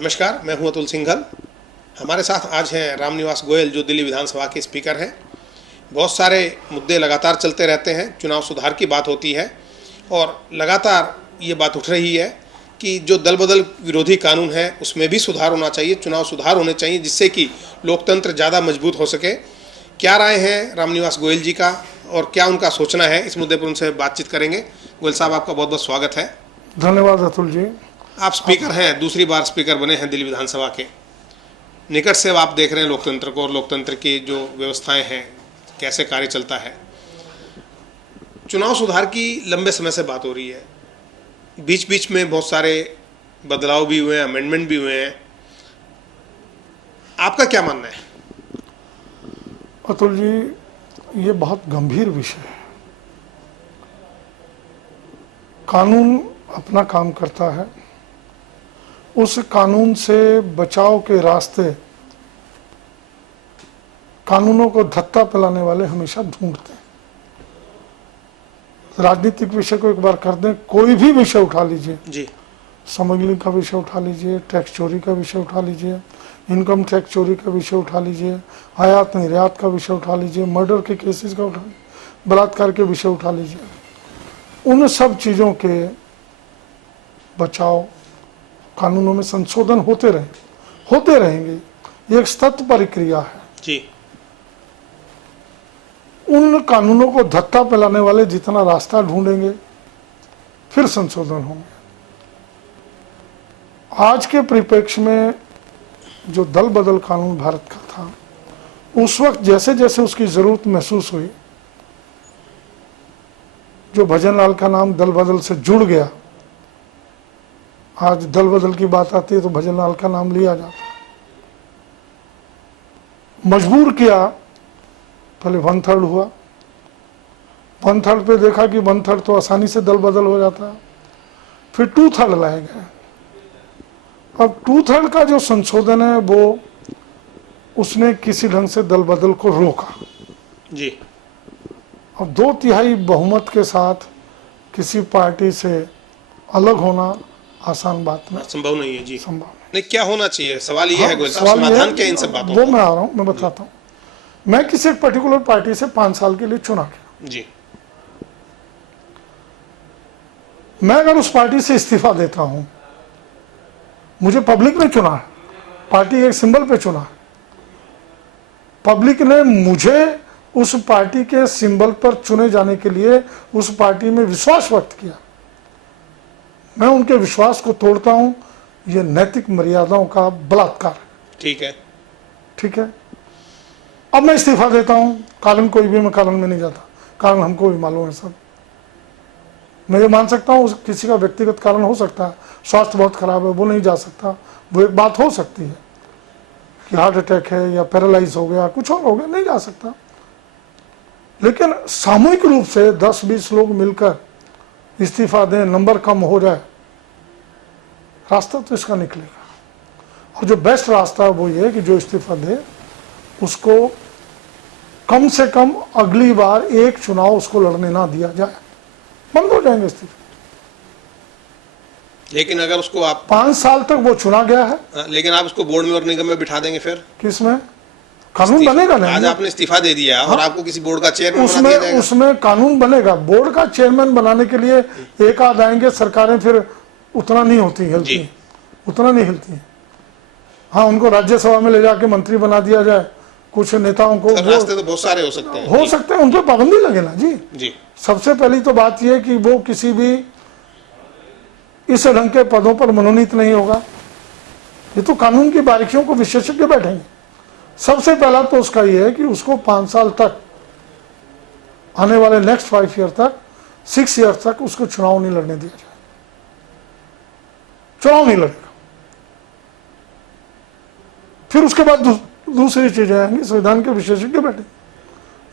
नमस्कार, मैं हूं अतुल सिंघल। हमारे साथ आज हैं रामनिवास गोयल, जो दिल्ली विधानसभा के स्पीकर हैं। बहुत सारे मुद्दे लगातार चलते रहते हैं, चुनाव सुधार की बात होती है और लगातार ये बात उठ रही है कि जो दल बदल विरोधी कानून है उसमें भी सुधार होना चाहिए, चुनाव सुधार होने चाहिए, जिससे कि लोकतंत्र ज़्यादा मजबूत हो सके। क्या राय है रामनिवास गोयल जी का और क्या उनका सोचना है, इस मुद्दे पर उनसे बातचीत करेंगे। गोयल साहब, आपका बहुत बहुत स्वागत है। धन्यवाद अतुल जी। आप स्पीकर हैं, दूसरी बार स्पीकर बने हैं दिल्ली विधानसभा के। निकट से आप देख रहे हैं लोकतंत्र को और लोकतंत्र की जो व्यवस्थाएं हैं, कैसे कार्य चलता है। चुनाव सुधार की लंबे समय से बात हो रही है, बीच बीच में बहुत सारे बदलाव भी हुए हैं, अमेंडमेंट भी हुए हैं। आपका क्या मानना है? अतुल जी, ये बहुत गंभीर विषय है। कानून अपना काम करता है, उस कानून से बचाव के रास्ते कानूनों को धत्ता पिलाने वाले हमेशा ढूंढते हैं। राजनीतिक विषय को एक बार कर दें, कोई भी विषय उठा लीजिए जी, स्मगलिंग का विषय उठा लीजिए, टैक्स चोरी का विषय उठा लीजिए, इनकम टैक्स चोरी का विषय उठा लीजिए, आयात निर्यात का विषय उठा लीजिए, मर्डर के केसेस का उठा लीजिए, बलात्कार के विषय उठा लीजिए। उन सब चीज़ों के बचाव कानूनों में संशोधन होते रहेंगे। ये एक सतत प्रक्रिया है जी। उन कानूनों को धत्ता पिलाने वाले जितना रास्ता ढूंढेंगे, फिर संशोधन होंगे। आज के परिप्रेक्ष्य में जो दल बदल कानून भारत का था, उस वक्त जैसे जैसे उसकी जरूरत महसूस हुई, जो भजनलाल का नाम दल बदल से जुड़ गया, आज दल बदल की बात आती है तो भजनलाल का नाम लिया जाता है। मजबूर किया, पहले 1/3 हुआ, 1/3 पे देखा कि 1/3 तो आसानी से दल बदल हो जाता है, फिर 2/3 लाए गए। अब 2/3 का जो संशोधन है वो उसने किसी ढंग से दल बदल को रोका जी। अब 2/3 बहुमत के साथ किसी पार्टी से अलग होना आसान बात नहीं, संभव नहीं है जी। संभव नहीं, क्या होना चाहिए? सवाल ये है गोयल साहब, सवाल ये समाधान है, क्या है इन सब बातों वो का? मैं आ रहा हूँ, मैं बताता हूँ। मैं किसी एक पर्टिकुलर पार्टी से 5 साल के लिए चुना गया। जी। मैं अगर उस पार्टी से इस्तीफा देता हूं, मुझे पब्लिक ने चुना है, पार्टी एक सिंबल पे चुना है, पब्लिक ने मुझे उस पार्टी के सिंबल पर चुने जाने के लिए उस पार्टी में विश्वास व्यक्त किया। मैं उनके विश्वास को तोड़ता हूं, यह नैतिक मर्यादाओं का बलात्कार है। ठीक है। ठीक है, अब मैं इस्तीफा देता हूं, कारण कोई भी, मैं कारण में नहीं जाता, कारण हमको भी मालूम है सब। मैं ये मान सकता हूँ किसी का व्यक्तिगत कारण हो सकता है, स्वास्थ्य बहुत खराब है, वो नहीं जा सकता, वो एक बात हो सकती है कि हार्ट अटैक है या पैरालाइज हो गया, कुछ और हो गया, नहीं जा सकता। लेकिन सामूहिक रूप से 10-20 लोग मिलकर इस्तीफा दें, नंबर कम हो जाए, रास्ता तो इसका निकलेगा। और जो बेस्ट रास्ता है वो ये कि जो इस्तीफा दे उसको कम से कम अगली बार एक चुनाव उसको लड़ने ना दिया जाए, बंद हो जाएंगे इस्तीफे। लेकिन अगर उसको आप 5 साल तक वो चुना गया है, लेकिन आप उसको बोर्ड में और निगम में बिठा देंगे, फिर किसमें कानून बनेगा नहीं? आज आपने इस्तीफा दे दिया और आपको किसी बोर्ड का चेयरमैन बना दिया जाएगा। उसमें कानून बनेगा। बोर्ड का चेयरमैन बनाने के लिए एक आध आएंगे, सरकारें फिर उतना नहीं होती, हिलती, उतना नहीं हिलती। हाँ, उनको राज्यसभा में ले जाके मंत्री बना दिया जाए, कुछ नेताओं को, रास्ते तो बहुत सारे हो सकते हैं, उन पर पाबंदी लगे ना जी। सबसे पहली तो बात यह कि वो किसी भी इस ढंग के पदों पर मनोनीत नहीं होगा। ये तो कानून की बारीकियों को विशेषज्ञ बैठेंगे। सबसे पहला तो उसका ये है कि उसको 5 साल तक, आने वाले नेक्स्ट 5 ईयर तक, 6 ईयर तक उसको चुनाव नहीं लड़ने दिया जाए। चुनाव नहीं लड़ेगा। फिर उसके बाद दूसरी चीजें आएंगी, संविधान के विशेषज्ञ बैठे,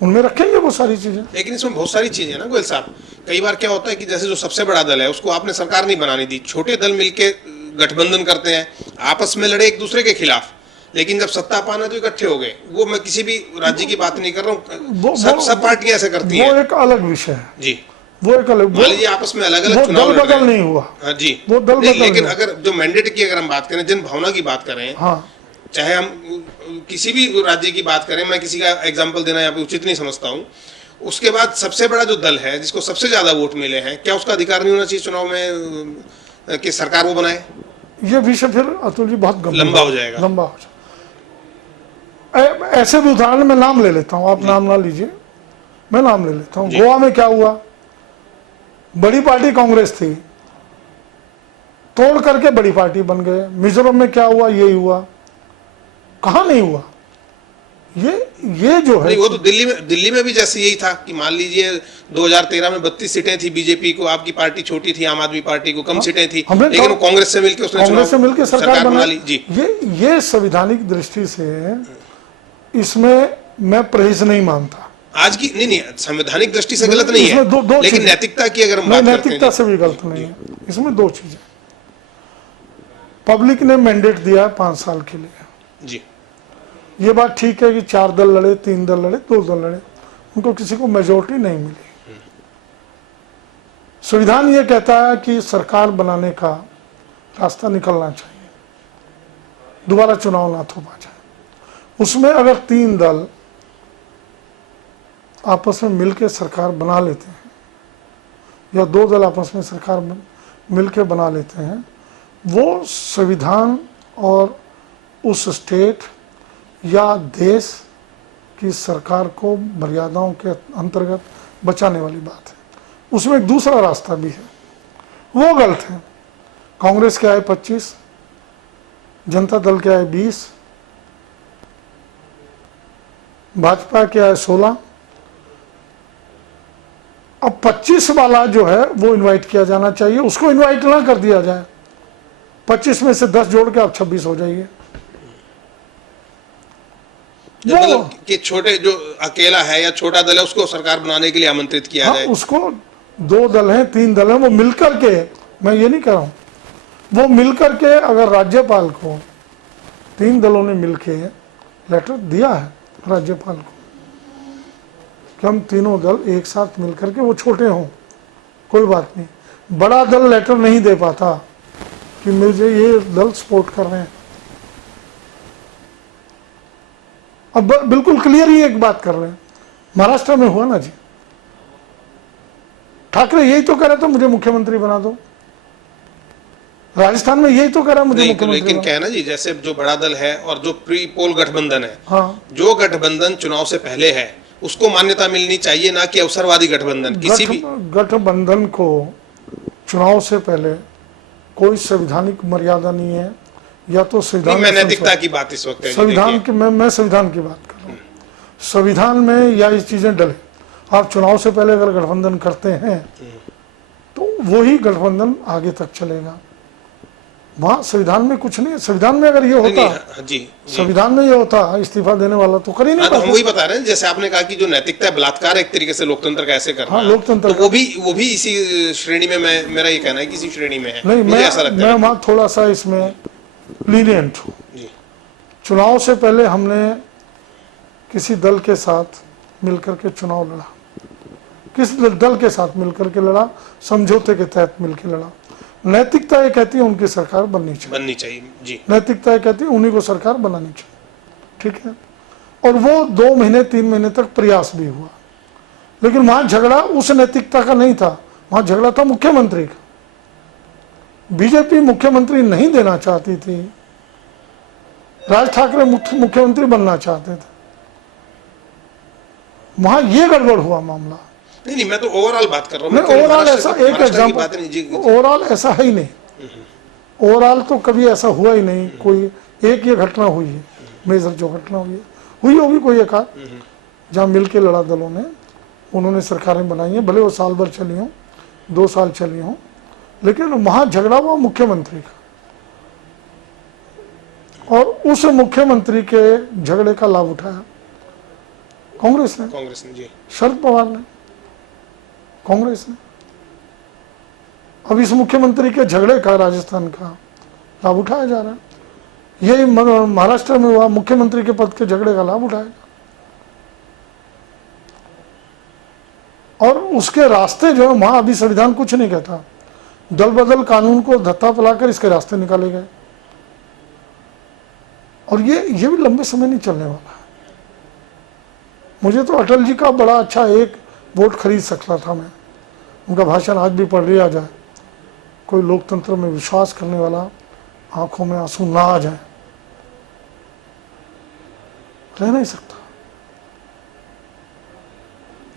उनमें रखेंगे वो सारी चीजें। लेकिन इसमें बहुत सारी चीजें हैं ना गोयल साहब। कई बार क्या होता है कि जैसे जो सबसे बड़ा दल है उसको आपने सरकार नहीं बनाने दी, छोटे दल मिलके गठबंधन करते हैं, आपस में लड़े एक दूसरे के खिलाफ, लेकिन जब सत्ता पाना तो इकट्ठे हो गए। वो मैं किसी भी राज्य की बात नहीं कर रहा हूँ, सब पार्टियां ऐसे करती हैं। वो एक अलग विषय है जी। वो एक अलग, मान लीजिए आपस में अलग वो अलग चुनाव दल लड़ रहे बदल हैं। नहीं हुआ। हाँ जी, वो दल नहीं, बदल लेकिन नहीं। अगर जो मैंडेट की अगर हम बात करें, जन भावना की बात करें, हाँ, चाहे हम किसी भी राज्य की बात करें, मैं किसी का एग्जाम्पल देना यहाँ पे उचित नहीं समझता हूँ, उसके बाद सबसे बड़ा जो दल है जिसको सबसे ज्यादा वोट मिले हैं, क्या उसका अधिकार नहीं होना चाहिए चुनाव में कि सरकार वो बनाए? ये विषय फिर अतुल जी बहुत गंभीर लंबा हो जाएगा। लंबा हो जाएगा। ऐसे भी उदाहरण मैं नाम ले लेता हूँ, आप नाम ना लीजिए, मैं नाम ले लेता हूँ। जी। गोवा में क्या हुआ, बड़ी पार्टी कांग्रेस थी, तोड़ करके बड़ी पार्टी बन गए। मिजोरम में क्या हुआ, यही हुआ। कहाँ नहीं हुआ ये जो है। नहीं, वो तो दिल्ली में भी जैसे यही था कि मान लीजिए 2013 में 32 सीटें थी बीजेपी को, आपकी पार्टी छोटी थी, आम आदमी पार्टी को कम सीटें थी, लेकिन वो कांग्रेस से मिलकर उसने कांग्रेस से मिलकर सरकार बना ली। जी, ये संवैधानिक दृष्टि से इसमें मैं परहेज नहीं मानता। आज की नहीं संवैधानिक दृष्टि से गलत नहीं है, दो लेकिन नैतिकता की अगर हम बात करते हैं, नैतिकता से भी गलत नहीं है। इसमें दो चीजें, पब्लिक ने मैंडेट दिया है 5 साल के लिए। जी, ये बात ठीक है कि 4 दल लड़े, 3 दल लड़े, 2 दल लड़े, उनको किसी को मेजोरिटी नहीं मिली। संविधान ये कहता है कि सरकार बनाने का रास्ता निकलना चाहिए, दोबारा चुनाव ना थोपा जाए। उसमें अगर 3 दल आपस में मिलकर सरकार बना लेते हैं या 2 दल आपस में सरकार मिलकर बना लेते हैं, वो संविधान और उस स्टेट या देश की सरकार को मर्यादाओं के अंतर्गत बचाने वाली बात है। उसमें एक दूसरा रास्ता भी है, वो गलत है। कांग्रेस के आए 25, जनता दल के आए 20, भाजपा के आए 16। अब 25 वाला जो है वो इनवाइट किया जाना चाहिए, उसको इनवाइट ना कर दिया जाए। 25 में से 10 जोड़ के आप 26 हो जाइए। मतलब कि छोटे जो अकेला है या छोटा दल है उसको सरकार बनाने के लिए आमंत्रित किया जाए। उसको 2 दल हैं, 3 दल हैं, वो मिलकर के, मैं ये नहीं कह रहा हूं, वो मिलकर के अगर राज्यपाल को 3 दलों ने मिलके लेटर दिया है राज्यपाल को कि हम तीनों दल एक साथ मिलकर के, वो छोटे हों कोई बात नहीं, बड़ा दल लेटर नहीं दे पाता कि मुझे ये दल सपोर्ट कर रहे हैं। अब बिल्कुल क्लियर ही एक बात कर रहे हैं, महाराष्ट्र में हुआ ना जी, ठाकरे यही तो कह रहे थे मुझे मुख्यमंत्री बना दो। राजस्थान में यही तो कह रहा है मुझे मुख्यमंत्री। लेकिन क्या है ना जी, जैसे जो बड़ा दल है और जो प्री पोल गठबंधन है, हाँ, जो गठबंधन चुनाव से पहले है उसको मान्यता मिलनी चाहिए, ना कि अवसरवादी गठबंधन। किसी भी गठबंधन को चुनाव से पहले कोई संवैधानिक मर्यादा नहीं है, या तो संविधान, मैं नैतिकता की बात इस वक्त है जी, संविधान की, मैं संविधान की बात कर रहा हूँ। संविधान में या ये चीजें डले, आप चुनाव से पहले अगर गठबंधन करते हैं तो वही गठबंधन आगे तक चलेगा। वहां संविधान में कुछ नहीं है। संविधान में अगर ये होता, जी, संविधान में ये होता इस्तीफा देने वाला तो कर ही नहीं तो हम पाते। वही बता रहे हैं, जैसे आपने कहा कि जो नैतिकता है, बलात्कार एक तरीके से लोकतंत्र का ऐसे करना, हाँ, लोकतंत्र तो वो भी इसी श्रेणी में, मेरा ये कहना है कि इसी श्रेणी में है। नहीं, मुझे ऐसा लगता मैं है। वहां थोड़ा सा इसमें लीनियंट हूँ। जी, चुनाव से पहले हमने किसी दल के साथ मिलकर के चुनाव लड़ा, किस दल के साथ मिलकर के लड़ा, समझौते के तहत मिलकर लड़ा। नैतिकता ये कहती है उनकी सरकार बननी चाहिए जी। नैतिकता ये कहती है उन्हीं को सरकार बनानी चाहिए, ठीक है। और वो 2 महीने 3 महीने तक प्रयास भी हुआ, लेकिन वहां झगड़ा उस नैतिकता का नहीं था, वहां झगड़ा था मुख्यमंत्री का। बीजेपी मुख्यमंत्री नहीं देना चाहती थी, राज ठाकरे मुख्यमंत्री बनना चाहते थे। वहां ये गड़बड़ हुआ मामला। नहीं, मैं तो ओवरऑल बात कर रहा हूँ। ओवरऑल ऐसा एक एग्जाम्पल, ओवरऑल ऐसा है ही नहीं, ओवरऑल तो कभी ऐसा हुआ ही नहीं। कोई एक ये घटना हुई है, मेजर जो घटना हुई होगी कोई एक आध, जहाँ मिलके लड़ा दलों ने, उन्होंने सरकारें बनाई हैं, भले वो साल भर चली हों, 2 साल चली हों, लेकिन वहां झगड़ा हुआ मुख्यमंत्री का, और उस मुख्यमंत्री के झगड़े का लाभ उठाया कांग्रेस ने जी, शरद पवार ने, कांग्रेस ने। अब इस मुख्यमंत्री के झगड़े का, राजस्थान का लाभ उठाया जा रहा है। यही महाराष्ट्र में हुआ, मुख्यमंत्री के पद के झगड़े का लाभ उठाएगा। और उसके रास्ते जो है वहाँ अभी संविधान कुछ नहीं कहता, दल बदल कानून को धत्ता पिलाकर इसके रास्ते निकाले गए। और ये भी लंबे समय नहीं चलने वाला है। मुझे तो अटल जी का बड़ा अच्छा एक वोट खरीद सकता था मैं, उनका भाषण आज भी पढ़ लिया जाए, कोई लोकतंत्र में विश्वास करने वाला आंखों में आंसू ना आ जाए, रह नहीं सकता।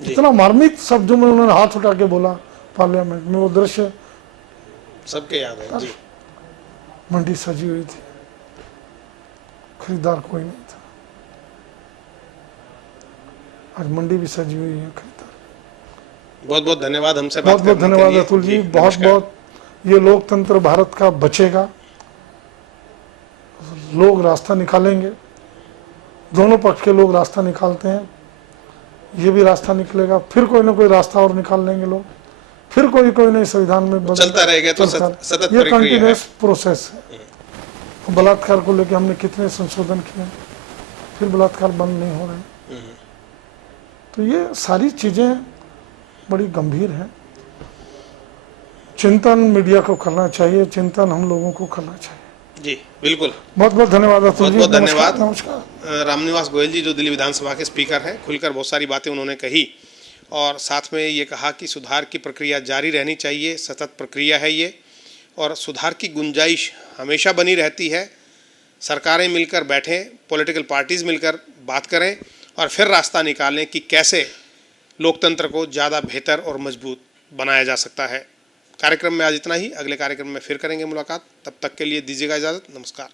इतना मार्मिक शब्दों में उन्होंने हाथ उठा के बोला पार्लियामेंट में, वो दृश्य सबके याद है जी। मंडी सजी हुई थी, खरीदार कोई नहीं था। आज मंडी भी सजी हुई है, खरीदार। बहुत बहुत धन्यवाद हमसे बहुत बात बहुत करने के धन्यवाद लिए। अतुल जी, बहुत नमस्कार। बहुत। ये लोकतंत्र भारत का बचेगा, लोग रास्ता निकालेंगे, दोनों पक्ष के लोग रास्ता निकालते हैं, ये भी रास्ता निकलेगा, फिर कोई ना कोई रास्ता और निकाल लेंगे लोग, फिर कोई नई संविधान में बदल चलता रहेगा तो सतत ये प्रक्रिया है। कंटिन्यूस प्रोसेस है। बलात्कार को लेकर हमने कितने संशोधन किए, फिर बलात्कार बंद नहीं हो रहे। तो ये सारी चीजें बड़ी गंभीर हैं। चिंतन मीडिया को करना चाहिए, चिंतन हम लोगों को करना चाहिए। जी बिल्कुल। बहुत बहुत धन्यवाद अतुल जी। बहुत बहुत नमस्कार, धन्यवाद। नमस्कार। रामनिवास गोयल जी जो दिल्ली विधानसभा के स्पीकर हैं, खुलकर बहुत सारी बातें उन्होंने कही और साथ में ये कहा कि सुधार की प्रक्रिया जारी रहनी चाहिए, सतत प्रक्रिया है ये, और सुधार की गुंजाइश हमेशा बनी रहती है। सरकारें मिलकर बैठें, पॉलिटिकल पार्टीज़ मिलकर बात करें और फिर रास्ता निकालें कि कैसे लोकतंत्र को ज़्यादा बेहतर और मजबूत बनाया जा सकता है। कार्यक्रम में आज इतना ही, अगले कार्यक्रम में फिर करेंगे मुलाकात। तब तक के लिए दीजिएगा इजाज़त। नमस्कार।